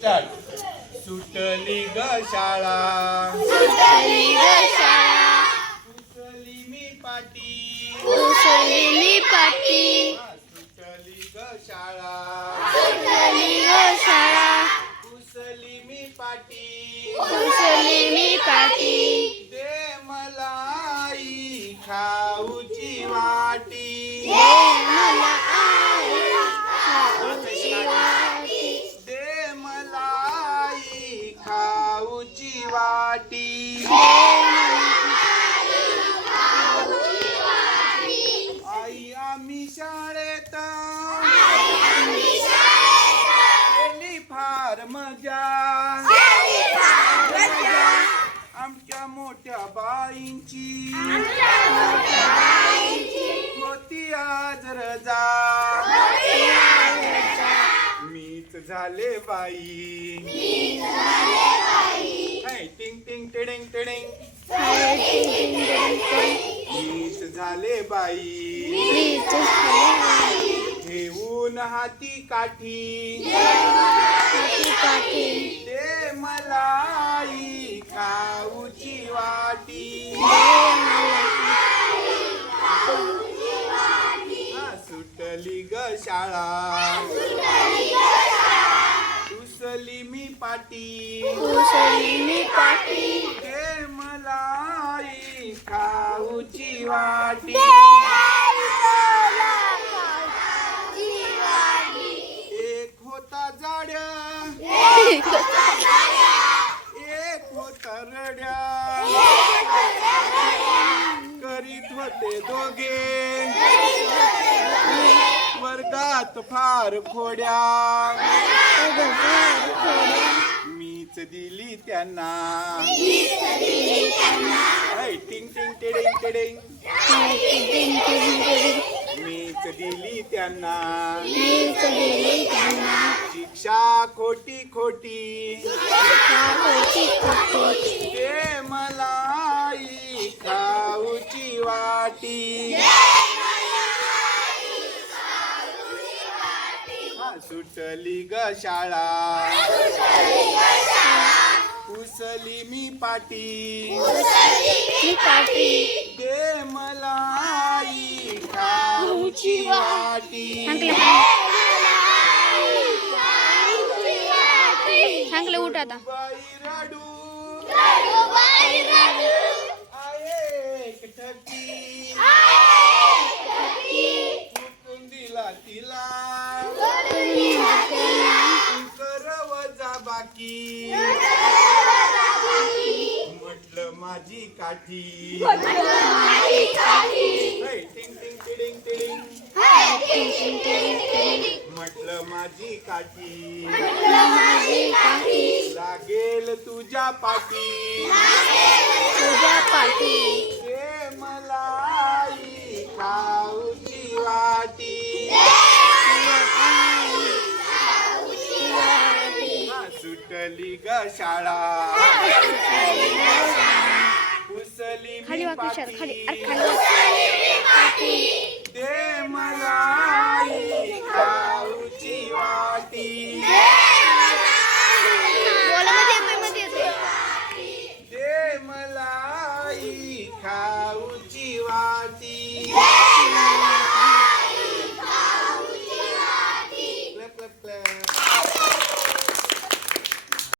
सुटली ग शाळा, सुटली ग शाळा, कुसली मी पाटी, कुसली मी पाटी, सुटली ग शाळा, सुटली ग शाळा, कुसली मी पाटी, कुसली मी पाटी, दे मलाई खाऊची वाटी, दे मला आई खाऊची वाटी, दे मलाई खाऊची वाटी. आई आम्ही शाळेत केली फार मजा, आमच्या मोठ्या बाईंची होती आज रजा, मीच झाले बाई, हाय टिंग टिंग टिडिंग टिडिंग, मीच झाले बाई, घेऊन हाती काठी, दे मलाई खाऊची वाटी, सुटली ग शाळा, कुसली मी पाटी, कुसली मी पाटी, दे मलाई खाऊची वाटी. एक होता जाड्या, एक होता रड्या, करीत होते दोघे वर्गात फार खोड्या, मीच दिली त्यांना, हाय टिंग टिंग टिडिंग टिडिंग, मीच दिली त्यांना, शिक्षा खोटी खोटी, दे मलाई खाऊची वाटी. सुटली ग शाळा, कुसली मी पाटी, दे मलाई खाऊची वाटी. चांगलं उठ आता. बाई रडू, आहे एक ठकी, चुकून दिला तिला, कर वजा बाकी, म्हटलं माझी काठी, हाय टिंग टिंग टिडिंग टिडिंग, म्हटलं माझी काठी, लागेल तुझ्या पाठी, दे मलाई खाऊची वाटी. सुटली ग शाळा, कुसली खाली मी वाक विचार, खाली अरे पाटी, खाली दे मलाई खाऊची वाटी.